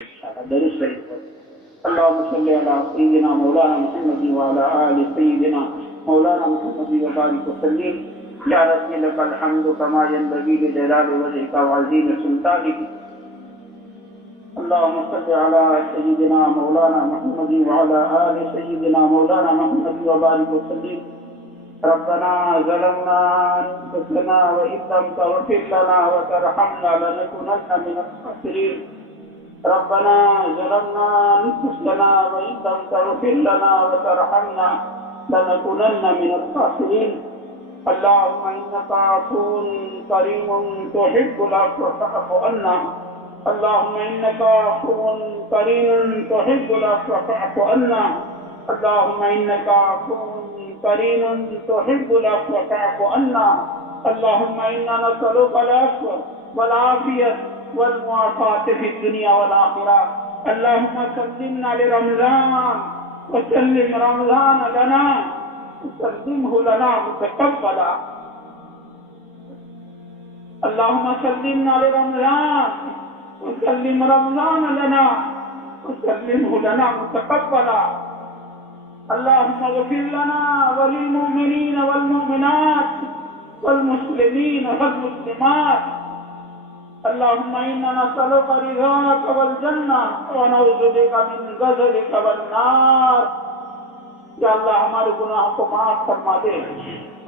درود شریف اللهم صل على سيدنا مولانا محمد وعلى آل سيدنا مولانا محمد وبارك وسلم يا رب لك الحمد كما ينبغي لجلال وجهك وعظيم سلطانك اللهم صل على سيدنا مولانا محمد وعلى آل سيدنا مولانا محمد وبارك وسلم ربنا ظلمنا أنفسنا وإن لم تغفر لنا وترحمنا لنكونن من الخاسرين ربنا ظلمنا أنفسنا وإن لم تغفر لنا وترحمنا لنكونن من الخاسرين اللهم إنك عفو كريم تحب العفو فاعف عنا اللهم إنك عفو كريم تحب العفو فاعف عنا اللهم إنك عفو كريم تحب العفو فاعف عنا اللهم إنا نسألك العفو والعافية والمعافاة في الدنيا والآخرة اللهم سلمنا لرمضان وسلم رمضان لنا وسلمه لنا متقبلا اللهم سلمنا لرمضان وسلم رمضان لنا وسلمه لنا متقبلا اللهم اغفر لنا وللمؤمنين والمؤمنات والمسلمين والمسلمات اللهم إنا نسألك رضاك والجنة ونعوذ بك من غضبك والنار یا اللہ ہمارے گناہوں کو معاف فرما دے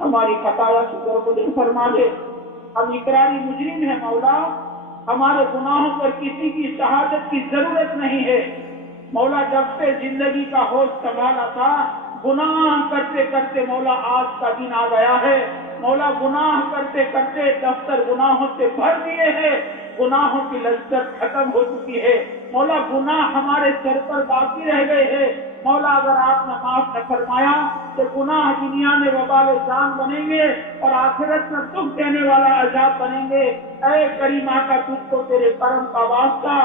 ہماری خطایا سے درگزر فرما دے ہم اقراری مجرم ہیں مولا ہمارے گناہوں پر کسی کی شہادت کی ضرورت نہیں ہے مولا جب سے زندگی کا ہوش سنبھالا تھا گناہ کرتے کرتے مولا آج کا دن آ گیا ہے مولا گناہ کرتے کرتے دفتر گناہوں سے بھر دیے ہیں گناہوں کی لذت ختم ہو چکی ہے مولا گناہ ہمارے سر پر باقی رہ گئے ہیں مولا اگر آپ نے معاف نہ فرمایا تو گناہ دنیا میں وبال جان بنیں گے اور آخرت میں دکھ دینے والا عذاب بنیں گے اے کریمہ کا تجھ کو تیرے کرم کا واسطہ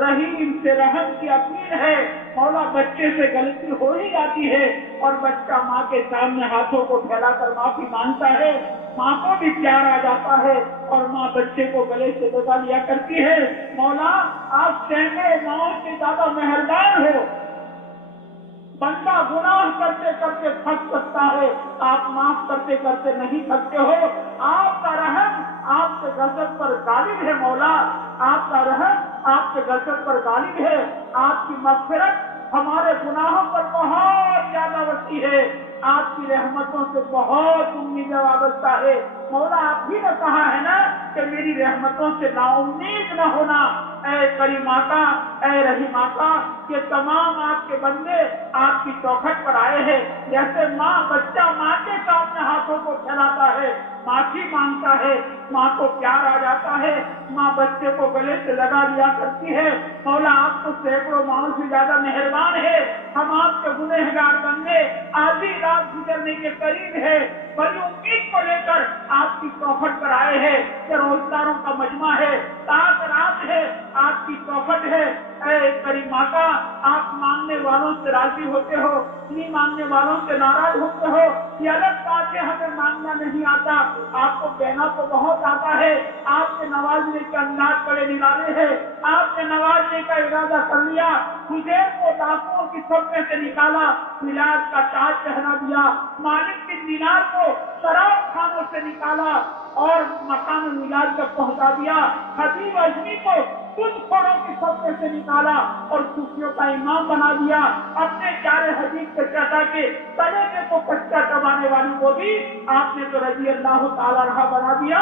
رحیم سے رحم کی اپیل ہے مولا بچے سے غلطی ہو ہی جاتی ہے اور بچہ ماں کے سامنے ہاتھوں کو پھیلا کر معافی مانگتا ہے ماں کو بھی پیار آ جاتا ہے اور ماں بچے کو گلے سے لگا لیا کرتی ہے مولا آپ سینکڑوں ماؤں سے زیادہ مہربان ہو بندہ گناہ کرتے کرتے تھک سکتا ہے آپ معاف کرتے کرتے نہیں تھکتے ہو آپ کا رحم آپ کے غضب پر غالب ہے مولا آپ کا رحم آپ کے غضب پر غالب ہے آپ کی مغفرت ہمارے گناہوں پر بہت زیادہ وسیع ہے آپ کی رحمتوں سے بہت امید وابستہ ہے مولا آپ ہی نے کہا ہے نا کہ میری رحمتوں سے نا امید نہ ہونا اے کریم آقا اے رحیم آقا یہ تمام آپ کے بندے آپ کی چوکھٹ پر آئے ہیں جیسے ماں بچہ ماں کے سامنے ہاتھوں کو پھیلاتا ہے معافی مانگتا ہے ماں کو پیار آ جاتا ہے ماں بچے کو گلے سے لگا لیا کرتی ہے مولا آپ تو سینکڑوں ماؤں سے زیادہ مہربان ہے ہم آپ کے گنہگار بندے آدھی رات گزرنے کے قریب ہے بڑی امید کو لے کر آپ کی چوکھٹ پر آئے ہیں کہ روزداروں کا مجمع ہے رات رات ہے آپ کی چوکھٹ ہے اے کریم آقا آپ مانگنے والوں سے راضی ہوتے ہو نہیں مانگنے والوں سے ناراض ہوتے ہو یہ الگ بات ہے ہمیں مانگنا نہیں آتا آپ کو کہنا تو بہت آتا ہے آپ نے نوازنے کے انداز بڑے نرالے ہیں آپ نے نوازنے کا ارادہ کر لیا حسین کو ڈاکوؤں کی صف سے نکالا میلاد کا تاج پہنا دیا مالک بن دینار کو شراب خانوں سے نکالا اور مقام میلاد تک پہنچا دیا حبیب اجمی کو کچھ کھڑوں کی صف سے نکالا اور صوفیوں کا امام بنا دیا اپنے پیارے حبیب کے چچا کے تلے کو کچا دبانے والی کو بھی آپ نے تو رضی اللہ تعالی عنہ بنا دیا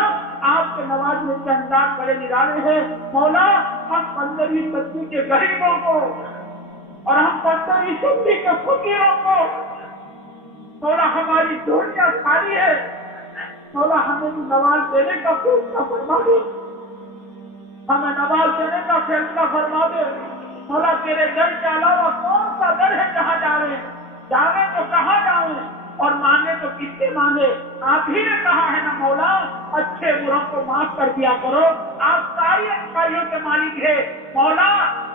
آپ کے نوازنے کے انداز بڑے نرالے ہیں مولا ہم 15ویں صدی کے غریبوں کو اور ہم 15ویں صدی کے فقیروں کو مولا ہماری دنیا خالی ہے مولا ہمیں بھی نواز دینے کا فیصلہ فرما دے ہمیں نواز دینے کا فیصلہ فرما دے مولا تیرے در کے علاوہ کون سا در ہے جہاں جاویں تو کہاں جاویں اور مانگے تو کس سے مانگے آپ ہی نے کہا ہے نا مولا اچھے بروں کو معاف کر دیا کرو آپ ساری اچھائیوں کے مالک ہے مولا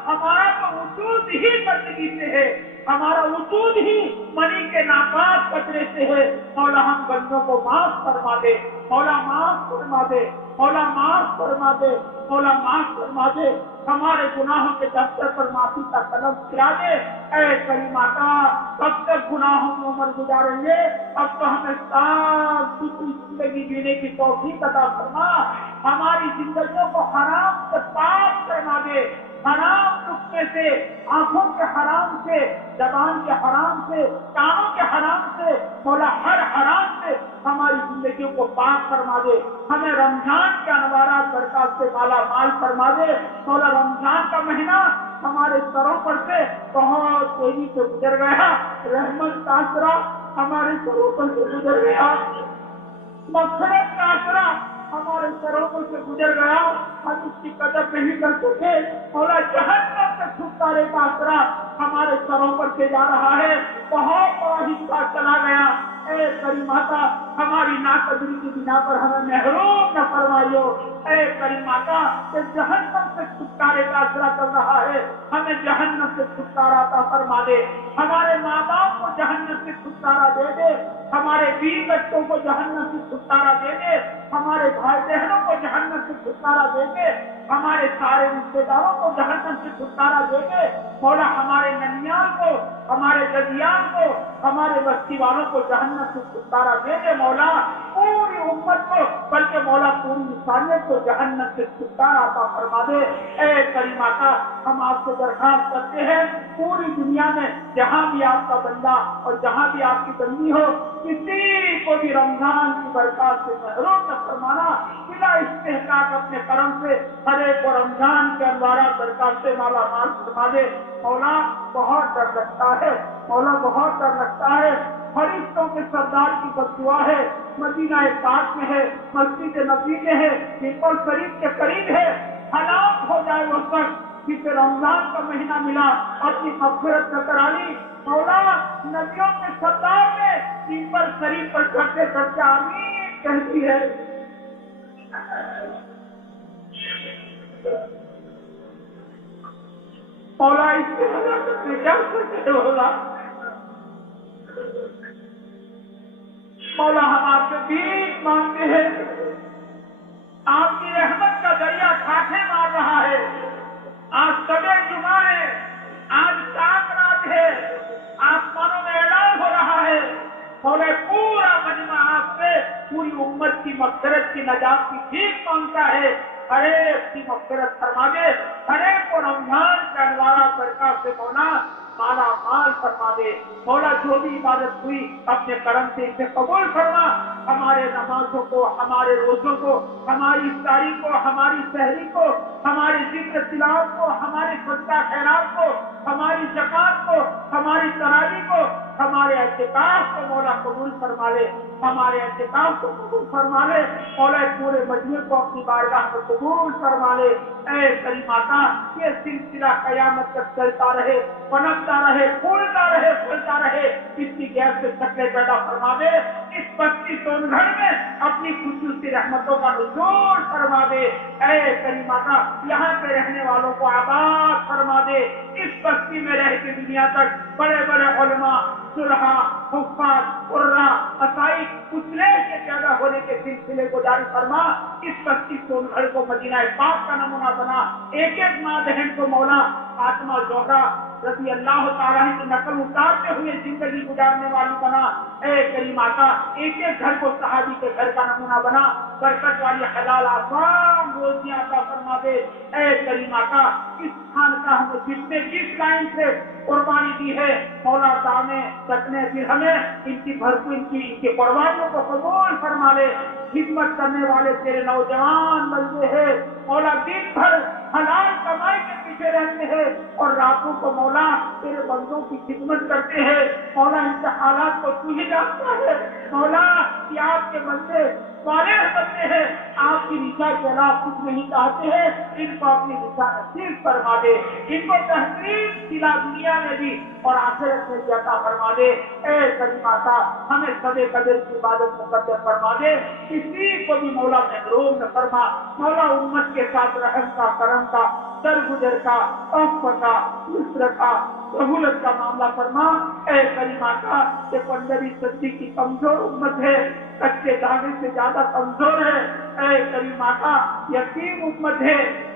ہمارا تو وجود ہی بندگی سے ہے ہمارا وجود ہی منی کے ناپاک قطرے سے ہے مولا ہم بندوں کو معاف فرما دے مولا معاف فرما دے مولا معاف فرما دے مولا معاف فرما دے ہمارے گناہوں کے دفتر پر معافی کا قلم پھرا دے۔ اے کریمہ کا کب تک گناہوں میں عمر گزاریں گے؟ اب تو ہمیں صاف ستھری زندگی جینے کی توفیق عطا فرما، ہماری زندگیوں کو حرام سے پاک فرما دے، حرام رکنے سے، آنکھوں کے حرام سے، زبان کے حرام سے، کانوں کے حرام سے، مولا ہر حرام سے ہماری زندگیوں کو پاک فرما دے، ہمیں رمضان کے انوارات برکات سے مالا مال فرما دے۔ مولا رمضان کا مہینہ ہمارے سروں پر سے بہت تیزی سے گزر گیا، رحمت کا آسرا ہمارے سروں پر سے گزر گیا، مغفرت کا آسرا ہمارے سروں پر سے گزر گیا، ہم اس کی قدر نہیں کر سکے۔ مولا جہنم سے چھٹکارے کا آسرا ہمارے سروں پر سے جا رہا ہے، بہت بڑا حصہ چلا گیا۔ اے کریمہ کا ہماری ناقدری کی بنا پر ہمیں محروم نہ فرمائیو۔ اے کریمہ کا کہ جہنم سے چھٹکارے کا آسرا چل رہا ہے، ہمیں جہنم سے چھٹکارا عطا فرما دے، ہمارے ماں باپ کو جہنم سے چھٹکارا دے دے، ہمارے بیوی بچوں کو جہنم سے چھٹکارا دے دے، ہمارے بھائی بہنوں کو جہنم سے چھٹکارا دے دے، ہمارے سارے رشتے داروں کو جہنم سے چھٹکارا دے دے۔ مولا ہمارے ننیال کو، ہمارے جدیان کو، ہمارے بستی والوں کو جہنم سے چھٹکارا دے دے۔ مولا پوری امت کو، بلکہ مولا پوری انسانیت کو جہنم سے چھٹکارا عطا فرما دے۔ اے کریمہ کا ہم آپ سے درخواست کرتے ہیں، پوری دنیا میں جہاں بھی آپ کا بندہ اور جہاں بھی آپ کی بندی ہو، کسی کو بھی رمضان کی برکات سے محروم نہ فرمانا، بلا استحقاق اپنے کرم سے ہر ایک کو رمضان کے انوارات برکات سے مالا مال فرما دے۔ مولا بہت ڈر لگتا ہے، مولا بہت ڈر لگتا ہے، فرشتوں کے سردار کی بددعا ہے، مدینہ پاک میں ہے، مسجد نبی میں ہے، پیپل شریف کے قریب ہے، ہلاک ہو جائے وہ شخص جسے رمضان کا مہینہ ملا، اپنی مغفرت نہ کرا لی۔ مولا نبیوں کے سردار میں پیپل شریف پر چڑھتے چڑھتے آمین کہتی ہے۔ مولا اس کے حضرت میں کیا سکتے ہوگا؟ مولا ہم آپ سے بھیک مانگتے ہیں، آپ کی رحمت کا دریا کھاٹے مار رہا ہے، آج شب جمعہ ہے، آج سات رات ہے، آسمانوں میں اعلان ہو رہا ہے، مولا پورا مجمع آپ سے پوری امت کی مغفرت کی نجات کی بھیک مانگتا ہے، ہر ایک کی مغفرت فرما دے، ہر ایک کو رمضان کا انوارات برکات سے مولا مالا مال فرما دے۔ مولا جو بھی عبادت ہوئی اپنے کرم سے اسے قبول فرما، ہمارے نمازوں کو، ہمارے روزوں کو، ہماری افطاری کو، ہماری سحری کو، ہماری ذکر تلاوت کو، ہمارے صدقہ خیرات کو، ہماری زکات کو، ہماری تراویح کو، ہمارے اعتکاف کو مولا قبول فرما لے، ہمارے اعتکاف کو قبول فرما لے، مولا پورے مجمع کو اپنی بارگاہ کو قبول فرما لے۔ اے کریمہ کا یہ سلسلہ قیامت تک چلتا رہے، پنپتا رہے، پھولتا رہے، پھلتا رہے، اس کی غیر سے شکلیں پیدا فرما دے، اس بستی سونگھڑ میں اپنی خصوصی رحمتوں کا نزول فرما دے۔ اے کریمہ کا یہاں پہ رہنے والوں کو آباد فرما دے، اس بستی میں رہ کے دنیا تک بڑے بڑے علماء، صلحاء، حفاظ، قراء، اسائق، پتلے کے پیدا ہونے کے سلسلے کو جاری فرما، اس بستی سونگھڑ کو مدینہ پاک کا نمونہ بنا، ایک ایک ماں بہن کو مولا فاطمہ زہرا رضی اللہ تعالیٰ کی نقل اتارتے ہوئے زندگی گزارنے والی بنا۔ اے کریمہ کا ایک ایک گھر کو صحابی کے گھر کا نمونہ بنا، برکت والی حلال آسان روزیاں عطا فرما دے۔ اے کریمہ کا اس خانقاہ میں جس نے جس لائن سے قربانی دی ہے مولا دانے سکنے پھر ہمیں ان کی بھرپور ان کی قربانیوں کو قبول فرما لے۔ خدمت کرنے والے تیرے نوجوان بندے ہیں مولا، دن بھر حلال کمائی کے پیچھے رہتے ہیں اور راتوں کو مولا تیرے بندوں کی خدمت کرتے ہیں۔ مولا ان کے حالات کو تو ہی جانتا ہے مولا کہ آپ کے بندے صالح بندے ہیں، آپ کی رضا کے علاوہ کچھ نہیں چاہتے ہیں، ان کو اپنی رضا نصیب فرما دے، ان کو بہترین صلہ دنیا میں بھی اور آخرت میں بھی عطا فرما دے۔ اے کریمہ کا ہمیں سب قدر کی عبادت مقدر فرما دے، کسی کو بھی مولا محروم نہ فرما۔ مولا امت کے ساتھ رحم کا، کرم کا، درگزر کا، عفو کا، نصر کا، سہولت کا معاملہ فرما۔ اے کریمہ کا یہ 15ویں صدی کی کمزور امت ہے، کچے دانے سے زیادہ کمزور ہے، اے کریم آقا یتیم امت ہے،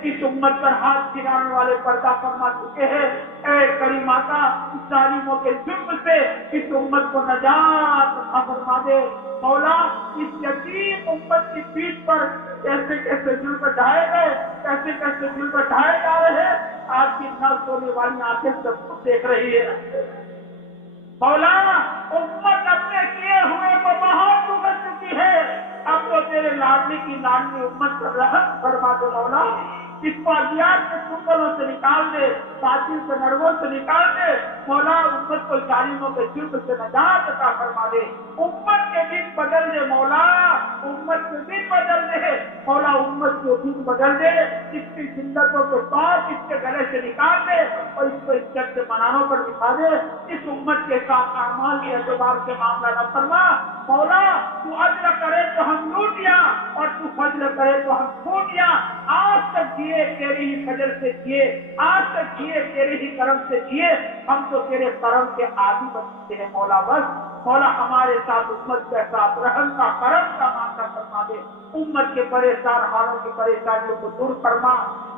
اس امت پر ہاتھ گرانے والے پردہ فرما چکے ہیں، اے کریم آقا ظالموں کے ظلم سے اس امت کو نجات عطا فرما دے۔ مولا اس یتیم امت کی پیٹھ پر کیسے کیسے ظلم ڈھائے گئے، کیسے کیسے ظلم ڈھائے جا رہے ہیں، آپ کی نہ سونے والی آنکھیں سب کچھ دیکھ رہی ہے۔ مولا امت اپنے کیے ہوئے کو بہت بھگت چکی ہے، اب تو تیرے لاڈلی کی لاڈلی امت پر رحم فرما دو مولا، اس کو اذیات کے کنگلوں سے نکال دے، باطل کے نرغوں سے نکال دے مولا، امت کو ظالموں کے ظلم سے نجات عطا فرما دے، امت کے دن بدل دے مولا، امت کے دن بدل دے مولا، امت کے دن بدل دے، اس کی زندگیوں کے پاس اس کے گلے سے نکال دے اور اس کو عزت کے مناروں پر دکھا دے، اس امت کے ساتھ اعمال کے اعتبار سے معاملہ نہ فرما مولا، تو اجر کرے تو ہم لوٹیا اور تو فضل کرے تو ہم چھوٹیا، آج تک جیے تیرے ہی فضل سے جیے، آج تک جیے تیرے ہی کرم سے جیے، ہم تو تیرے کرم کے عادی بن چکے ہیں مولا، بس مولا ہمارے ساتھ امت کے ساتھ رحم کا کرم کا معاملہ فرما دے، امت کے پریشان حالوں کی پریشانیوں کو دور فرما،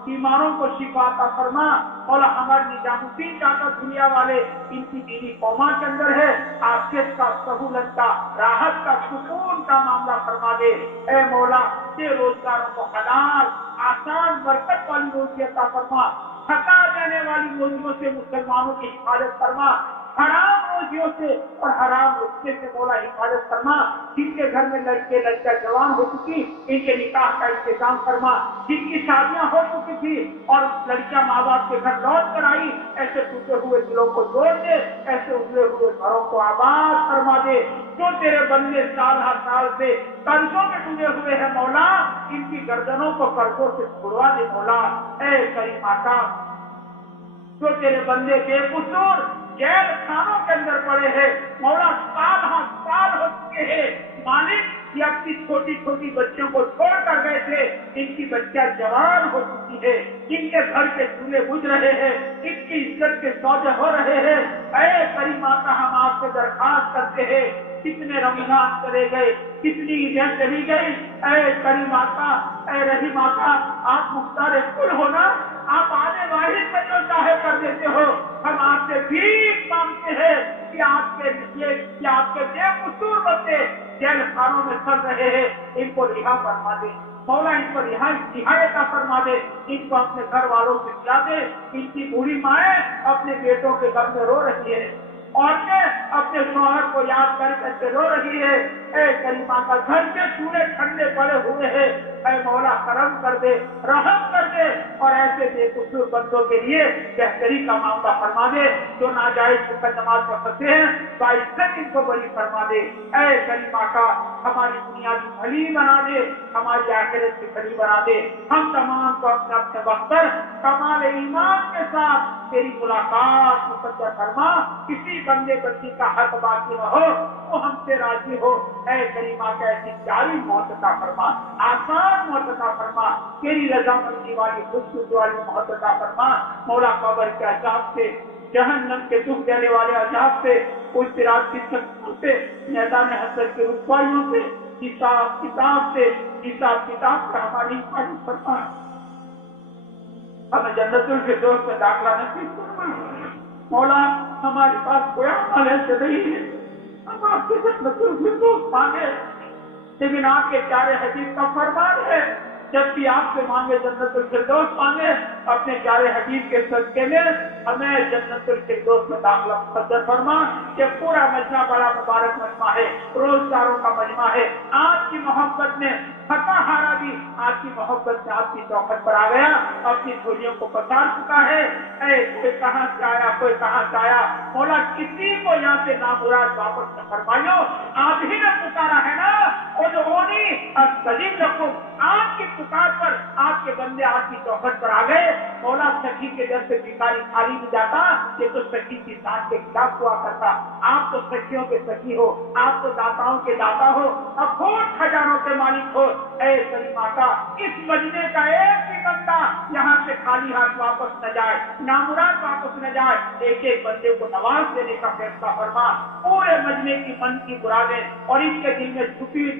بیماروں کو شفا عطا فرما مولا، ہمارے نظام الدین چاہتا دنیا والے ان کی دینی قوما کے اندر ہے، عافیت کا، سہولت کا، راحت کا، سکون کا معاملہ فرما دے، اے مولا دے روزگاروں کو حلال آسان برکت والی روزی عطا فرما، تھکا دینے والی روزیوں سے مسلمانوں کی حفاظت فرما، حرام روزیوں سے اور حرام رخصے سے مولا حفاظت فرما، جن کے گھر میں لڑکے لڑکیاں جوان ہو چکی ان کے نکاح کا انتظام فرما، جن کی شادیاں ہو چکی تھی اور لڑکیاں ماں باپ کے گھر لوٹ کر آئی، ایسے ٹوٹے ہوئے دلوں کو جوڑ دے، ایسے اجڑے ہوئے گھروں کو آباد فرما دے، جو تیرے بندے سال ہر سال سے قرضوں میں ڈوبے ہوئے ہیں مولا، ان کی گردنوں کو قرضوں سے چھڑوا دے مولا، اے کریم آقا جو تیرے بندے بے قصور جیل خانوں کے اندر پڑے ہیں مولا، سال ہر سال ہو چکے ہیں مالک، یہ اپنی چھوٹی چھوٹی بچیوں کو چھوڑ کر گئے تھے، ان کی بچیاں جوان ہو چکی ہے، ان کے گھر کے چولہے بجھ رہے ہیں، ان کی عزت کے سودے ہو رہے ہیں، اے کریم آقا ہم آپ سے درخواست کرتے ہیں، کتنے رمضان چلے گئے، کتنی عیدیں چلی گئی، اے کریم آقا، اے رحیم آقا، آپ مختار کل ہو نا، آپ آنے واحد میں جو چاہے کر دیتے ہو، ہم آپ سے بھیک مانگتے ہیں کہ آپ کے بے قصور بندے جیل خانوں میں سڑ رہے ہیں، ان کو رہا فرما دے مولا، ان کو رہائی عطا فرما دے، ان کو اپنے گھر والوں سے ملا دے، ان کی بوڑھی مائیں اپنے بیٹوں کے گھر میں رو رہی ہے، عورتیں اپنے شوہر کو یاد کر کے رو رہی ہے، اے کریم آقا گھر کے چولہے ٹھنڈے پڑے ہوئے ہیں، اے مولا کرم کر دے، رحم کر دے اور ایسے بے قصور بندوں کے لیے بہتری کا معاملہ فرما دے، جو ناجائز مقدمات میں پھنسے ہیں باعزت ان کو بری فرما دے، اے کریم آقا ہماری دنیا کی بھلی بنا دے، ہماری آخرت کی بھلی بنا دے، ہم تمام کو اپنے اپنے وقت پر کمال ایمان کے ساتھ تیری ملاقات مقدر فرما، کسی بندے بچی کا حق باقی نہ ہو، وہ ہم سے راضی ہو، اے کریم آقا ایسی پیاری موت عطا فرما، آسان موت عطا فرما، تیری رضامندی والی خوشبو والی موت عطا فرما مولا، قبر کے عذاب سے، جہنم کے دکھ دینے والے عذاب سے، اس صراط کی سختیوں سے، میدان حشر کی رسوائیوں سے، حساب کتاب کا ہماری حفاظت فرما، ہمیں جنت الفردوس میں داخلہ نصیب فرما مولا، ہمارے پاس کوئی عمل ایسے نہیں ہے ہم آپ کے جنت الفردوس مانگے، لیکن آپ کے پیارے حبیب کا فرمان ہے جب بھی آپ سے مانگے جنت الفردوس مانگے، اپنے پیارے حبیب کے صدقے میں ہمیں جنت الفردوس میں داخلہ مقدر فرما، یہ پورا مجمع بڑا مبارک مجمع ہے، روزگاروں کا مجمع ہے، آپ کی محبت میں تھکا ہارا بھی آپ کی محبت میں آپ کی چوکھٹ پر آ گیا، اپنی جھولیوں کو پسار چکا ہے، اے کوئی کہاں سے آیا کوئی کہاں سے آیا مولا، کسی کو یہاں سے نامراد واپس نہ فرمائیو، آپ ہی نے پکارا ہے نا، ادعونی استجب لکم، آپ کی پکار پر آپ کے بندے آپ کی چوکھٹ پر آ گئے مولا، سخی کے در سے بھکاری خالی نہیں جاتا، یہ تو سخی کی ذات کے خلاف ہوا کرتا، آپ تو سخیوں کے سخی ہو، آپ تو داتاؤں کے داتا ہو، اکھوٹ خزانوں کے مالک ہو، اے کریم آقا اس مجمع کا ایک بھی بندہ یہاں سے خالی ہاتھ واپس نہ جائے، نامراد واپس نہ جائے، ایک ایک بندے کو نواز دینے کا فیصلہ فرما، پورے مجمع کی من کی مرادیں اور ان کے دل میں چھپی ہوئی